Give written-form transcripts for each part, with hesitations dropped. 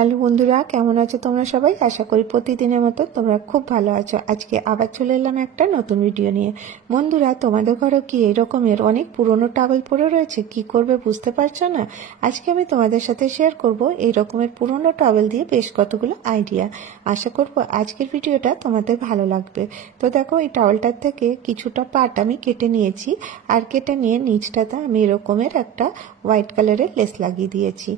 Hello বন্ধুরা, কেমন আছো তোমরা সবাই? আশা করি প্রতিদিনের মতো তোমরা খুব ভালো আছো। আজকে আবার চলে এলাম একটা নতুন ভিডিও নিয়ে। বন্ধুরা, তোমাদের ঘরেও কি এই রকমের অনেক পুরনো টাওয়েল পড়ে রয়েছে? কি করবে বুঝতে পারছো না? আজকে আমি তোমাদের সাথে শেয়ার করব এই রকমের পুরনো টাওয়েল দিয়ে বেশ কতগুলো আইডিয়া। আশা করব আজকের ভিডিওটা তোমাদের ভালো লাগবে। তো দেখো, এই টাওয়েলটার থেকে কিছুটা পার্ট আমি কেটে নিয়েছি, আর কেটে নিয়ে নিচটাতে আমি এরকমের একটা হোয়াইট কালারের লেস লাগিয়ে দিয়েছি।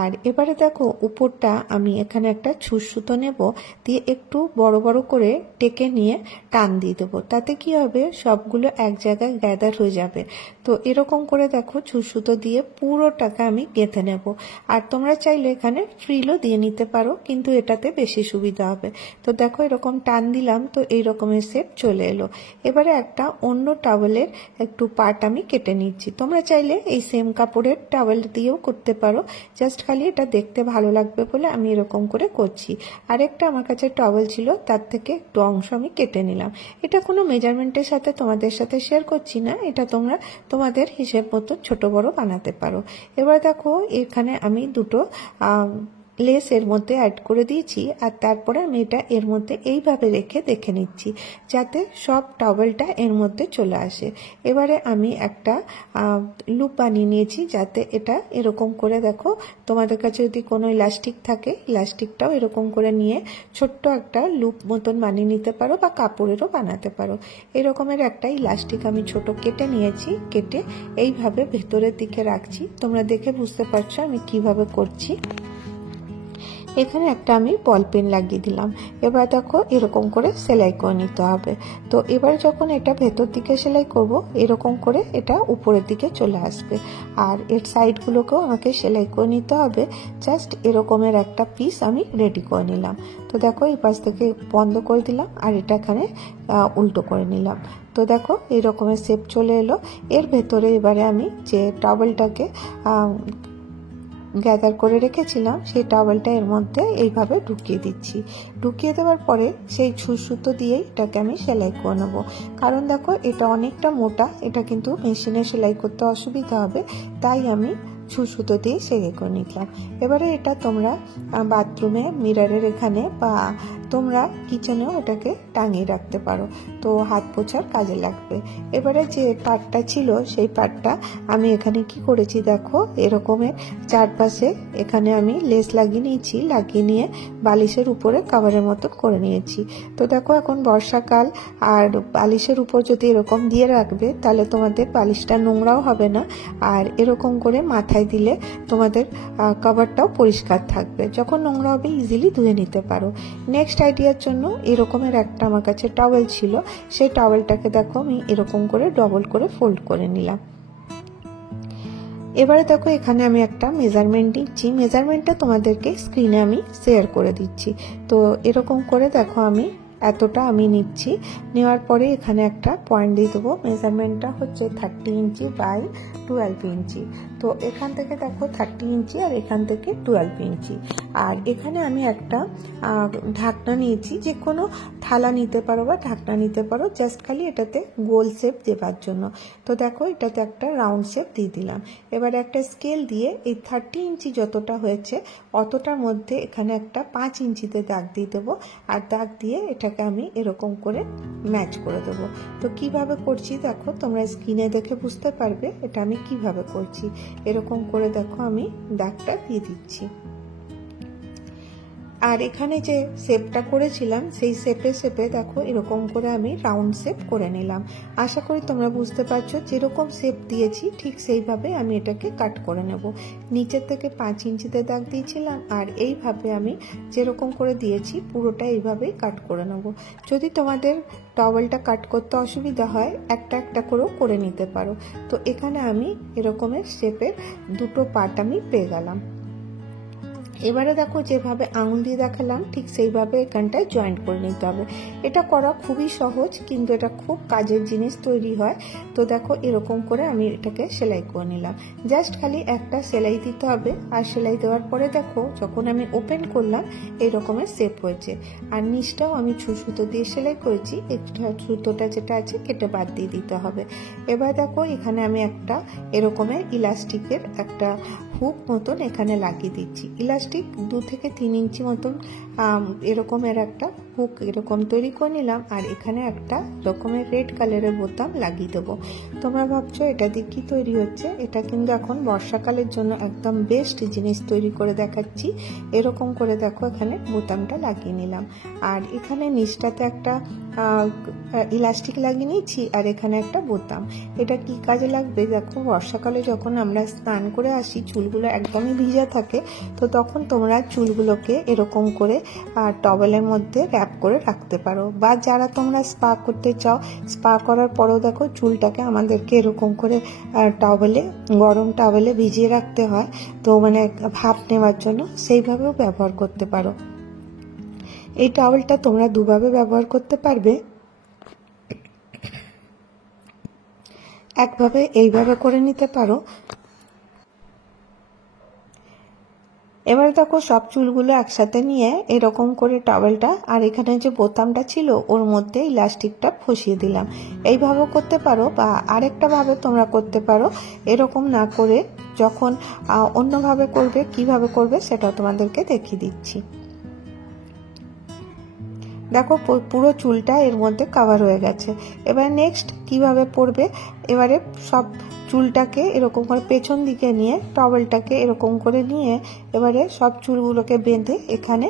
আর এবারে দেখো, উপরটা আমি এখানে একটা ছুঁচ সুতো নেব, দিয়ে একটু বড় বড় করে টেকে নিয়ে টান দিয়ে দেবো। তাতে কি হবে, সবগুলো এক জায়গায় গ্যাদার হয়ে যাবে। তো এরকম করে দেখো, ছুঁচ সুতো দিয়ে পুরোটাকে আমি গেঁথে নেব। আর তোমরা চাইলে এখানে ফ্রিলও দিয়ে নিতে পারো, কিন্তু এটাতে বেশি সুবিধা হবে। তো দেখো, এরকম টান দিলাম তো এই রকমের শেপ চলে এলো। এবারে একটা অন্য টাওয়েলের একটু পার্ট আমি কেটে নিচ্ছি। তোমরা চাইলে এই সেম কাপড়ের টাওয়েল দিয়েও করতে পারো, জাস্ট খালি এটা দেখতে ভালো লাগবে বলে আমি এরকম করে করছি। আরেকটা আমার কাছে টাওয়েল ছিল, তার থেকে একটু অংশ আমি কেটে নিলাম। এটা কোনো মেজারমেন্টের সাথে তোমাদের সাথে শেয়ার করছি না, এটা তোমরা তোমাদের হিসেব মতো ছোট বড় বানাতে পারো। এবার দেখো, এখানে আমি দুটো লেস এর মধ্যে অ্যাড করে দিয়েছি, আর তারপরে আমি এটা এর মধ্যে এইভাবে রেখে দেখে নিচ্ছি যাতে সব টাওয়েলটা এর মধ্যে চলে আসে। এবারে আমি একটা লুপ বানিয়ে নিয়েছি, যাতে এটা এরকম করে দেখো, তোমাদের কাছে যদি কোনো ইলাস্টিক থাকে, ইলাস্টিকটাও এরকম করে নিয়ে ছোট্ট একটা লুপ মতন বানিয়ে নিতে পারো, বা কাপড়েরও বানাতে পারো। এরকমের একটা ইলাস্টিক আমি ছোট কেটে নিয়েছি, কেটে এইভাবে ভেতরের দিকে রাখছি। তোমরা দেখে বুঝতে পারছো আমি কিভাবে করছি। এখানে একটা আমি বল পেন লাগিয়ে দিলাম। এবার দেখো, এরকম করে সেলাই করে নিতে হবে। তো এবার যখন এটা ভেতর দিকে সেলাই করব, এরকম করে এটা উপরের দিকে চলে আসবে। আর এর সাইডগুলোকেও আমাকে সেলাই করে নিতে হবে। জাস্ট এরকমের একটা পিস আমি রেডি করে নিলাম। তো দেখো, এই পাশ থেকে বন্ধ করে দিলাম, আর এটা এখানে উল্টো করে নিলাম। তো দেখো, এই রকমের শেপ চলে এলো। এর ভেতরে এবারে আমি যে টাওয়েলটাকে গ্যাদার করে রেখেছিলাম, সেই টাওয়েলটা এর মধ্যে এইভাবে ঢুকিয়ে দিচ্ছি। ঢুকিয়ে দেওয়ার পরে সেই ছুঁচ সুতো দিয়েই এটাকে আমি সেলাই করে নেবো। কারণ দেখো, এটা অনেকটা মোটা, এটা কিন্তু মেশিনে সেলাই করতে অসুবিধা হবে, তাই আমি ছুঁচ সুতো দিয়ে সেলাই করে নিলাম। এবারে এটা তোমরা বাথরুমে মিররের এখানে, বা তোমরা কিচেনেও এটাকে টাঙিয়ে রাখতে পারো, তো হাত পোছার কাজে লাগবে। এবারে যে পাটটা ছিল, সেই পাটটা আমি এখানে কি করেছি দেখো, এরকমের চারপাশে এখানে আমি লেস লাগিয়ে নিয়েছি, লাগিয়ে নিয়ে বালিশের উপরে কভারের মতো করে নিয়েছি। তো দেখো, এখন বর্ষাকাল, আর বালিশের উপর যদি এরকম দিয়ে রাখবে, তাহলে তোমাদের বালিশটা নোংরাও হবে না, আর এরকম করে মাথায় দিলে তোমাদের কভারটাও পরিষ্কার থাকবে। যখন নোংরা হবে ইজিলি ধুয়ে নিতে পারো। নেক্সট আইডিয়ার জন্য এরকমের একটা আমার কাছে টাওয়েল ছিল, সেই টাওয়েলটাকে দেখো আমি এরকম করে ডবল করে ফোল্ড করে নিলাম। এবারে দেখো, এখানে আমি একটা মেজারমেন্ট দিচ্ছি। মেজারমেন্টটা তোমাদেরকে স্ক্রিনে আমি শেয়ার করে দিচ্ছি। তো এরকম করে দেখো, আমি এতটা আমি নিচ্ছি। নেওয়ার পরে এখানে একটা পয়েন্ট দিয়ে দেবো। মেজারমেন্টটা হচ্ছে 30 ইঞ্চি বাই 12 ইঞ্চি। তো এখান থেকে দেখো 30 ইঞ্চি, আর এখান থেকে 12 ইঞ্চি। আর এখানে আমি একটা ঢাকনা নিয়েছি, যে কোনো থালা নিতে পারো বা ঢাকনা নিতে পারো, জাস্ট খালি এটাতে গোল শেপ দেবার জন্য। তো দেখো, এটাতে একটা রাউন্ড শেপ দিয়ে দিলাম। এবার একটা স্কেল দিয়ে এই 30 ইঞ্চি যতটা হয়েছে অতটার মধ্যে এখানে একটা 5 ইঞ্চিতে দাগ দিয়ে দেবো, আর দাগ দিয়ে এটাকে আমি এরকম করে ম্যাচ করে দেবো। তো কিভাবে করছি দেখো, তোমরা স্ক্রিনে দেখে বুঝতে পারবে এটা আমি কিভাবে করছি। এরকম করে দেখো, আমি দাগটা দিয়ে দিচ্ছি। আর এখানে যে শেপটা করেছিলাম, সেই শেপে দেখো এরকম করে আমি রাউন্ড শেপ করে নিলাম। আশা করি তোমরা বুঝতে পারছো, যেরকম শেপ দিয়েছি ঠিক সেইভাবে আমি এটাকে কাট করে নেব। নিচের থেকে 5 ইঞ্চিতে দাগ দিয়েছিলাম, আর এইভাবে আমি যেরকম করে দিয়েছি পুরোটা এইভাবেই কাট করে নেব। যদি তোমাদের টাওয়েলটা কাট করতে অসুবিধা হয়, একটা একটা করেও করে নিতে পারো। তো এখানে আমি এরকমের শেপের দুটো পার্ট আমি পেয়ে গেলাম। এবারে দেখো, যেভাবে আঙুল দিয়ে দেখালাম ঠিক সেইভাবে এখানটায় জয়েন্ট করে নিতে হবে। এটা করা খুবই সহজ, কিন্তু এটা খুব কাজের জিনিস তৈরি হয়। তো দেখো, এরকম করে আমি এটাকে সেলাই করে নিলাম। জাস্ট খালি একটা সেলাই দিতে হবে, আর সেলাই দেওয়ার পরে দেখো, যখন আমি ওপেন করলাম এই রকমের শেপ হয়েছে। আর নিচটাও আমি ছুঁচ সুতো দিয়ে সেলাই করেছি, এক্সট্রা সুতোটা যেটা আছে কেটে বাদ দিয়ে দিতে হবে। এবার দেখো, এখানে আমি একটা এরকমের ইলাস্টিকের একটা হুক মতন এখানে লাগিয়ে দিচ্ছি। ইলাস্টিক 2 থেকে 3 ইঞ্চি মতন এরকমের একটা হুক এরকম তৈরি করে নিলাম। আর এখানে একটা রকমের রেড কালারের বোতাম লাগিয়ে দেবো। তোমরা ভাবছো এটা দিয়ে কি তৈরি হচ্ছে, এটা কিন্তু এখন বর্ষাকালের জন্য একদম বেস্ট জিনিস তৈরি করে দেখাচ্ছি। এরকম করে দেখো এখানে বোতামটা লাগিয়ে নিলাম। আর এখানে নিচটাতে একটা ইলাস্টিক লাগিয়ে নিয়েছি আর এখানে একটা বোতাম। এটা কি কাজে লাগবে দেখো, বর্ষাকালে যখন আমরা স্নান করে আসি চুলগুলো একদমই ভিজা থাকে, তো তখন তোমরা চুলগুলোকে এরকম করে টওয়েলের মধ্যে র্যাপ করে রাখতে পারো। বা যারা তোমরা স্পা করতে চাও, স্পা করার পরেও দেখো চুলটাকে আমাদেরকে এরকম করে টওয়েলে, গরম টওয়েলে ভিজিয়ে রাখতে হয়, তো মানে ভাপ নেওয়ার জন্য সেইভাবেও ব্যবহার করতে পারো। এই টাওয়েলটা তোমরা দুভাবে ব্যবহার করতে পারবে। একভাবে এইভাবে করে নিতে পারো। এবার দেখো সব চুলগুলো একসাথে নিয়ে এরকম করে টাওয়েলটা আর এখানে যে বোতামটা ছিল ওর মধ্যে ইলাস্টিকটা ফসিয়ে দিলাম। এইভাবেও করতে পারো বা আরেকটা ভাবে তোমরা করতে পারো। এরকম না করে যখন অন্যভাবে করবে, কিভাবে করবে সেটাও তোমাদেরকে দেখিয়ে দিচ্ছি। দেখো পুরো চুলটা এর মধ্যে কভার হয়ে গেছে। এবার নেক্সট কিভাবে পরবে, এবারে সব চুলটাকে এরকম করে পেছন দিকে নিয়ে টওয়েলটাকে এরকম করে নিয়ে এবারে সব চুলগুলোকে বেঁধে এখানে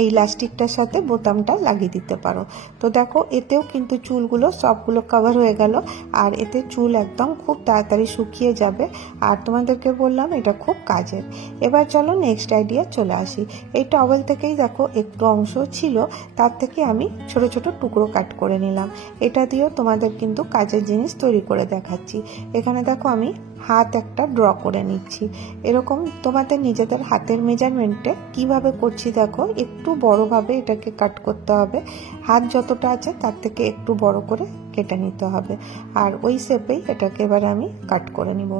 এই ইলাস্টিকটার সাথে বোতামটা লাগিয়ে দিতে পারো। তো দেখো এতেও কিন্তু চুলগুলো সবগুলো কভার হয়ে গেল আর এতে চুল একদম খুব তাড়াতাড়ি শুকিয়ে যাবে। আর তোমাদেরকে বললাম এটা খুব কাজের। এবার চলো নেক্সট আইডিয়া চলে আসি। এই টওয়েল থেকেই দেখো একটু অংশ ছিল, তার থেকে আমি ছোট ছোট টুকরো কাট করে নিলাম। এটা দিয়েও তোমাদের কিন্তু কাজের জিনিস তৈরি করে দেখাচ্ছি। এখানে দেখো আমি হাত একটা ড্র করে নিচ্ছি। এরকম তোমাদের নিজেদের হাতের মেজারমেন্টে কিভাবে করছি দেখো, একটু বড়ভাবে এটাকে কাট করতে হবে। হাত যতটা আছে তার থেকে একটু বড় করে কেটে নিতে হবে। আর ওই শেপেই এটাকে এবার আমি কাট করে নিব।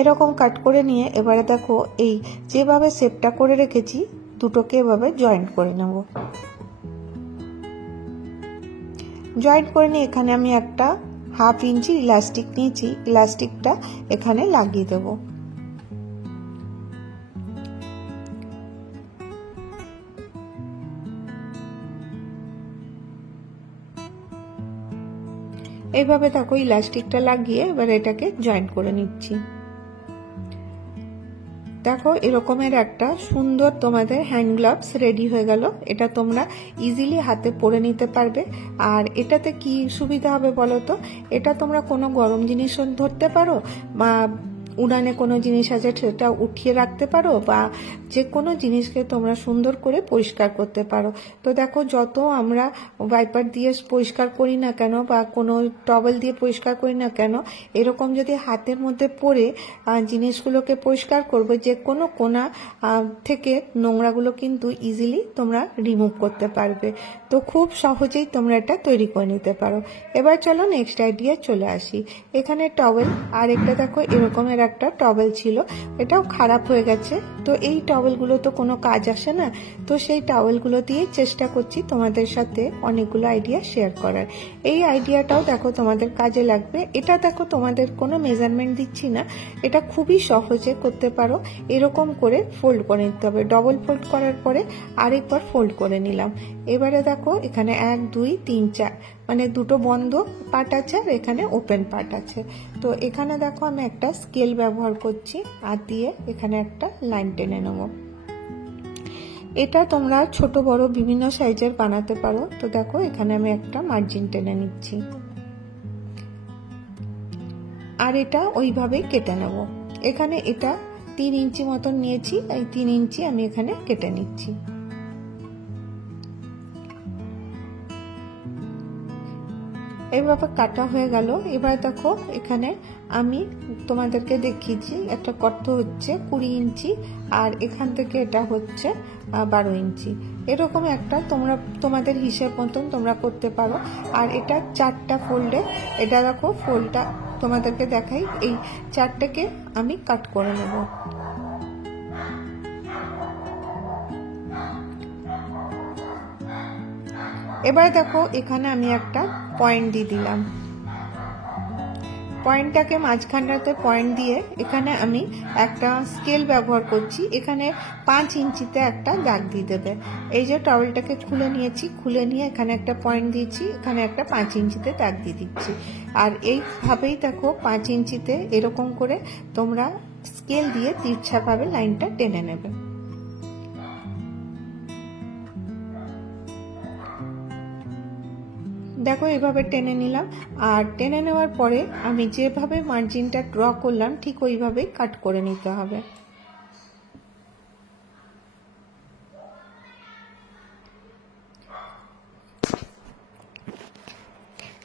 এরকম কাট করে নিয়ে এবারে দেখো এই যেভাবে শেপটা করে রেখেছি দুটোকে এভাবে জয়েন্ট করে নেব। জয়েন্ট করে নিয়ে এখানে আমি একটা 1/2 ইঞ্চি ইলাস্টিক নিয়েছি, ইলাস্টিকটা এখানে লাগিয়ে দেব। এইভাবে দেখো ইলাস্টিকটা লাগিয়ে এবার এটাকে জয়েন্ট করে নিচ্ছি। দেখো এরকমের একটা সুন্দর তোমাদের হ্যান্ড গ্লাভস রেডি হয়ে গেল। এটা তোমরা ইজিলি হাতে পরে নিতে পারবে। আর এটাতে কি সুবিধা হবে বলো তো, এটা তোমরা কোনো গরম জিনিস ধরতে পারো বা উনানে কোনো জিনিস আছে সেটা উঠিয়ে রাখতে পারো বা যে কোনো জিনিসকে তোমরা সুন্দর করে পরিষ্কার করতে পারো। তো দেখো যত আমরা ওয়াইপার দিয়ে পরিষ্কার করি না কেন বা কোনো টওয়েল দিয়ে পরিষ্কার করি না কেন, এরকম যদি হাতের মধ্যে পরে জিনিসগুলোকে পরিষ্কার করবে, যে কোনো কোনা থেকে নোংরাগুলো কিন্তু ইজিলি তোমরা রিমুভ করতে পারবে। তো খুব সহজেই তোমরা এটা তৈরি করে নিতে পারো। এবার চলো নেক্সট আইডিয়া চলে আসি। এখানে টওয়েল আর একটা দেখো এরকমের একটা টওয়েল ছিল, এটাও খারাপ হয়ে গেছে। তো এই টওয়েলগুলো তো কোনো কাজ আসে না, তো সেই টওয়েলগুলো দিয়ে চেষ্টা করছি তোমাদের সাথে অনেকগুলো আইডিয়া শেয়ার করার। এই আইডিয়াটাও দেখো তোমাদের কাজে লাগবে। এটা দেখো তোমাদের কোনো মেজারমেন্ট দিচ্ছি না, এটা খুবই সহজে করতে পারো। এরকম করে ফোল্ড করে নিতে হবে, ডবল ফোল্ড করার পরে আরেকবার ফোল্ড করে নিলাম। এবারে দেখো এখানে 1 2 3 4 মানে দুটো বন্ধ পার্ট আছে আর এখানে ওপেন পার্ট আছে। তো এখানে দেখো আমি একটা স্কেল ব্যবহার করছি আর দিয়ে এখানে একটা লাইন টেনে নেব। এটা তোমরা ছোট বড় বিভিন্ন সাইজের বানাতে পারো। তো দেখো এখানে আমি একটা মার্জিন টেনে নিচ্ছি আর এটা ওইভাবেই কেটে নেব। এখানে এটা 3 ইঞ্চি মতন নিয়েছি, এই 3 ইঞ্চি আমি এখানে কেটে নিচ্ছি। এইভাবে কাটা হয়ে গেল। এবার দেখো এখানে আমি তোমাদেরকে দেখিয়েছি একটা কত হচ্ছে 20 ইঞ্চি আর এখান থেকে এটা হচ্ছে 12 ইঞ্চি। এরকম একটা তোমরা তোমাদের হিসেব মতন তোমরা করতে পারো। আর এটা 4টা ফোল্ডে, এটা দেখো ফোল্ডটা তোমাদেরকে দেখাই, এই 4টাকে আমি কাট করে নেব। এবার দেখো এখানে আমি একটা পয়েন্ট দিয়ে দিলাম। পয়েন্টটাকে মাঝখানটাতে পয়েন্ট দিয়ে এখানে আমি একটা স্কেল ব্যবহার করছি। এখানে 5 ইঞ্চিতে একটা দাগ দিয়ে দেবে। এই যে টাওয়েলটাকে খুলে নিয়েছি, খুলে নিয়ে এখানে একটা পয়েন্ট দিয়েছি, এখানে একটা 5 ইঞ্চিতে দাগ দিয়ে দিচ্ছি। আর এইভাবেই দেখো 5 ইঞ্চিতে এরকম করে তোমরা স্কেল দিয়ে তিরছাভাবে লাইনটা টেনে নেবে। দেখো এভাবে টেনে নিলাম। আর টেনে নেওয়ার পরে আমি যেভাবে মার্জিনটা ড্র করলাম ঠিক ওইভাবেই কাট করে নিতে হবে।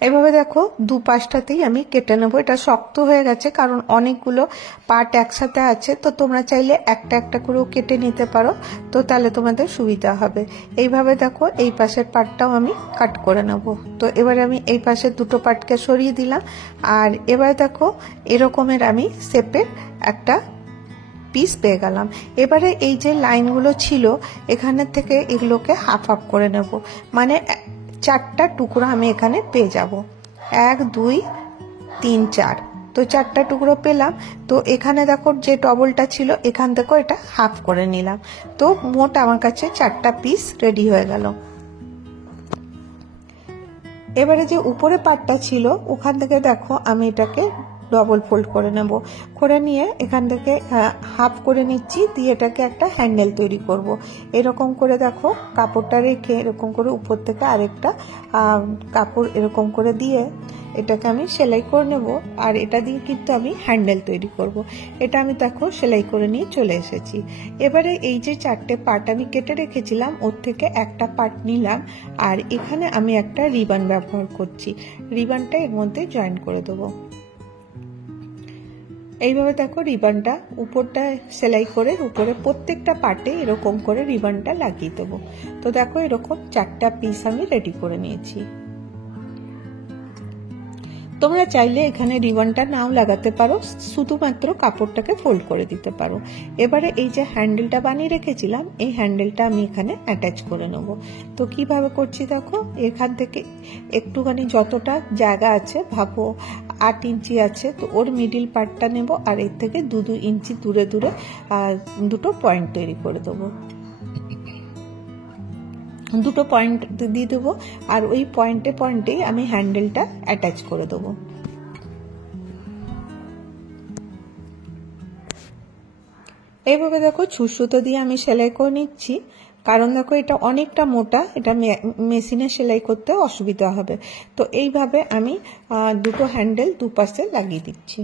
এভাবে দেখো দুপাশটাতেই আমি কেটে নেবো। এটা শক্ত হয়ে গেছে কারণ অনেকগুলো পার্ট একসাথে আছে, তো তোমরা চাইলে একটা একটা করেও কেটে নিতে পারো, তো তাহলে তোমাদের সুবিধা হবে। এইভাবে দেখো এই পাশের পার্টটাও আমি কাট করে নেব। তো এবারে আমি এই পাশের দুটো পার্টকে সরিয়ে দিলাম। আর এবার দেখো এরকমের আমি শেপের একটা পিস পেয়ে গেলাম। এবারে এই যে লাইনগুলো ছিল এখানের থেকে এগুলোকে হাফ হাফ করে নেব, মানে 4টা টুকরো আমি এখানে পেয়ে যাব। 1 2 3 4, তো 4টা টুকরো পেলাম। তো এখানে দেখো যে ডবলটা ছিল এখান থেকে এটা হাফ করে নিলাম। তো মোট আমার কাছে 4টা পিস রেডি হয়ে গেল। এবারে যে উপরে পাটটা ছিল ওখান থেকে দেখো আমি এটাকে ডবল ফোল্ড করে নেব। করে নিয়ে এখান থেকে হাফ করে নিচ্ছি, দিয়ে এটাকে একটা হ্যান্ডেল তৈরি করব। এরকম করে দেখো কাপড়টা রেখে এরকম করে উপর থেকে আরেকটা কাপড় এরকম করে দিয়ে এটাকে আমি সেলাই করে নেব। আর এটা দিয়ে কিন্তু আমি হ্যান্ডেল তৈরি করব। এটা আমি দেখো সেলাই করে নিয়ে চলে এসেছি। এবারে এই যে 4টে পার্ট আমি কেটে রেখেছিলাম ওর থেকে একটা পার্ট নিলাম, আর এখানে আমি একটা রিবন ব্যবহার করছি। রিবনটা এর মধ্যে জয়েন করে দেবো। এইভাবে দেখো রিবনটা উপরটা সেলাই করে উপরে প্রত্যেকটা পার্টে এরকম করে রিবনটা লাগিয়ে দেবো। তো দেখো এরকম 4টা পিস আমি রেডি করে নিয়েছি। তোমরা চাইলে এখানে রিবনটা নাও লাগাতে পারো, শুধুমাত্র কাপড়টাকে ফোল্ড করে দিতে পারো। এবারে এই যে হ্যান্ডেলটা বানিয়ে রেখেছিলাম এই হ্যান্ডেলটা আমি এখানে অ্যাটাচ করে নেব। তো কিভাবে করছি দেখো, এখান থেকে একটুখানি যতটা জায়গা আছে ভাবো 8 ইঞ্চি আছে, তো ওর মিডিল পার্টটা নেব আর এর থেকে 2 ইঞ্চি দূরে দূরে দুটো পয়েন্ট তৈরি করে দেবো। দুটো পয়েন্ট দিয়ে দেবো আর ওই পয়েন্টেই আমি হ্যান্ডেলটা অ্যাটাচ করে দেবো। এইভাবে দেখো ছুঁচো দিয়ে আমি সেলাই করে নিচ্ছি, কারণ দেখো এটা অনেকটা মোটা, এটা মেশিনে সেলাই করতে অসুবিধা হবে। তো এইভাবে আমি দুটো হ্যান্ডেল দুপাশে লাগিয়ে দিচ্ছি।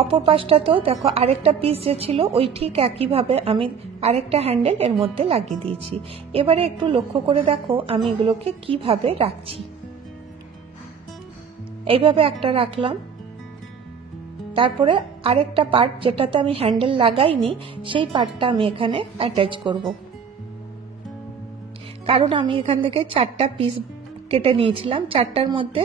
অপর পাশটাতেও দেখো আরেকটা পিস যে ছিল ওই ঠিক একইভাবে আমি আরেকটা হ্যান্ডেল এর মধ্যে লাগিয়ে দিয়েছি। এবারে একটু লক্ষ্য করে দেখো আমি এগুলোকে কিভাবে রাখছি। এইভাবে একটা রাখলাম, তারপরে আরেকটা পার্ট যেটাতে আমি হ্যান্ডেল লাগাইনি সেই পার্টটা আমি এখানে অ্যাটাচ করব। কারণ আমি এখান থেকে 4টা পিস কেটে নিয়েছিলাম, 4টার মধ্যে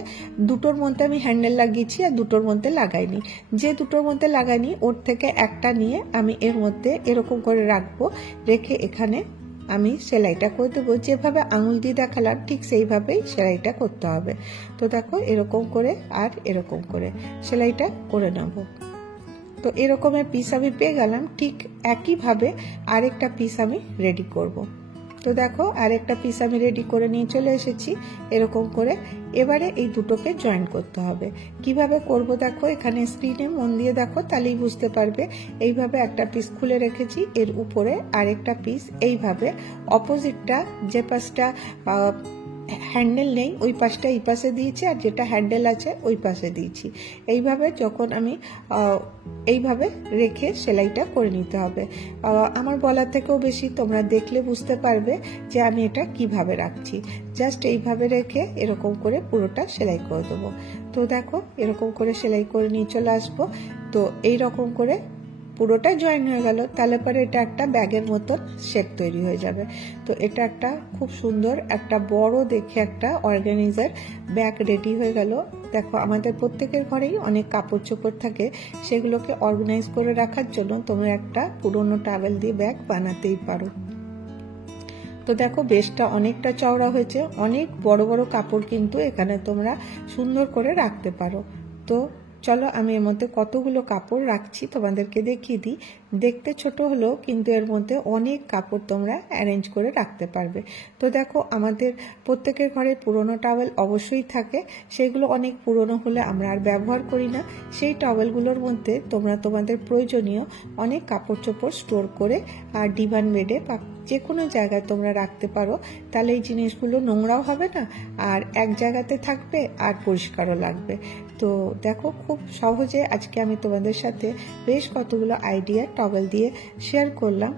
2টোর মধ্যে আমি হ্যান্ডেল লাগিয়েছি আর 2টোর মধ্যে লাগাইনি। যে 2টোর মধ্যে লাগাইনি ওর থেকে একটা নিয়ে আমি এর মধ্যে এরকম করে রাখবো, রেখে এখানে আমি সেলাইটা করে দেবো। যেভাবে আঙুল দিয়ে দেখালাম ঠিক সেইভাবেই সেলাইটা করতে হবে। তো দেখো এরকম করে আর এরকম করে সেলাইটা করে নেব। তো এরকমের পিস আমি পেয়ে গেলাম, ঠিক একইভাবে আরেকটা পিস আমি রেডি করব। তো দেখো আরেকটা পিস আমি রেডি করে নিয়ে চলে এসেছি এরকম করে। এবারে এই দুটোকে জয়েন করতে হবে। কিভাবে করব দেখো এখানে স্ক্রিনে মন দিয়ে দেখো তাহলেই বুঝতে পারবে। এইভাবে একটা পিস খুলে রেখেছি, এর উপরে আরেকটা পিস এইভাবে অপোজিটটা যে পাশটা হ্যান্ডেল নেই ওই পাশটা এই পাশে দিয়েছি আর যেটা হ্যান্ডেল আছে ওই পাশে দিয়েছি। এইভাবে যখন আমি এইভাবে রেখে সেলাইটা করে নিতে হবে। আমার বলার থেকেও বেশি তোমরা দেখলে বুঝতে পারবে যে আমি এটা কিভাবে রাখছি। জাস্ট এইভাবে রেখে এরকম করে পুরোটা সেলাই করে দেবো। তো দেখো এরকম করে সেলাই করে নিয়ে চলে আসবো। তো এই রকম করে পুরোটা জয়েন হয়ে গেল, তাহলে পরে এটা একটা ব্যাগের মতন শেপ তৈরি হয়ে যাবে। তো এটা একটা খুব সুন্দর একটা বড় দেখে একটা অর্গানাইজার ব্যাগ রেডি হয়ে গেল। দেখো আমাদের প্রত্যেকের ঘরেই অনেক কাপড় চোপড় থাকে, সেগুলোকে অর্গানাইজ করে রাখার জন্য তোমরা একটা পুরনো টাওয়েল দিয়ে ব্যাগ বানাতেই পারো। তো দেখো বেশটা অনেকটা চওড়া হয়েছে, অনেক বড় বড় কাপড় কিন্তু এখানে তোমরা সুন্দর করে রাখতে পারো। তো চলো আমি এর মধ্যে কতগুলো কাপড় রাখছি তোমাদেরকে দেখিয়ে দিই। দেখতে ছোট হলেও কিন্তু এর মধ্যে অনেক কাপড় তোমরা অ্যারেঞ্জ করে রাখতে পারবে। তো দেখো আমাদের প্রত্যেকের ঘরে পুরনো টাওয়েল অবশ্যই থাকে, সেগুলো অনেক পুরনো হলে আমরা আর ব্যবহার করি না। সেই টাওয়েলগুলোর মধ্যে তোমরা তোমাদের প্রয়োজনীয় অনেক কাপড় চোপড় স্টোর করে আর ডিভান বেডে বা যে কোনো জায়গায় তোমরা রাখতে পারো, তাহলে এই জিনিসগুলো নোংরাও হবে না আর এক জায়গাতে থাকবে আর পরিষ্কারও লাগবে। তো দেখো খুব সহজে আজকে আমি তোমাদের সাথে বেশ কতগুলো আইডিয়া টাওয়েল দিয়ে শেয়ার করলাম।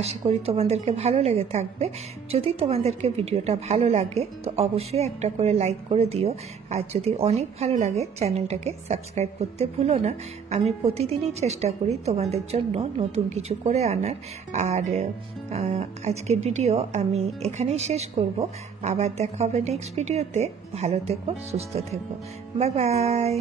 আশা করি তোমাদেরকে ভালো লেগে থাকবে। যদি তোমাদেরকে ভিডিওটা ভালো লাগে তো অবশ্যই একটা করে লাইক করে দিও, আর যদি অনেক ভালো লাগে চ্যানেলটাকে সাবস্ক্রাইব করতে ভুলো না। আমি প্রতিদিনই চেষ্টা করি তোমাদের জন্য নতুন কিছু করে আনার। আর আজকের ভিডিও আমি এখানেই শেষ করব। আবার দেখা হবে নেক্সট ভিডিওতে। ভালো থেকো, সুস্থ থেকো, বাই বাই।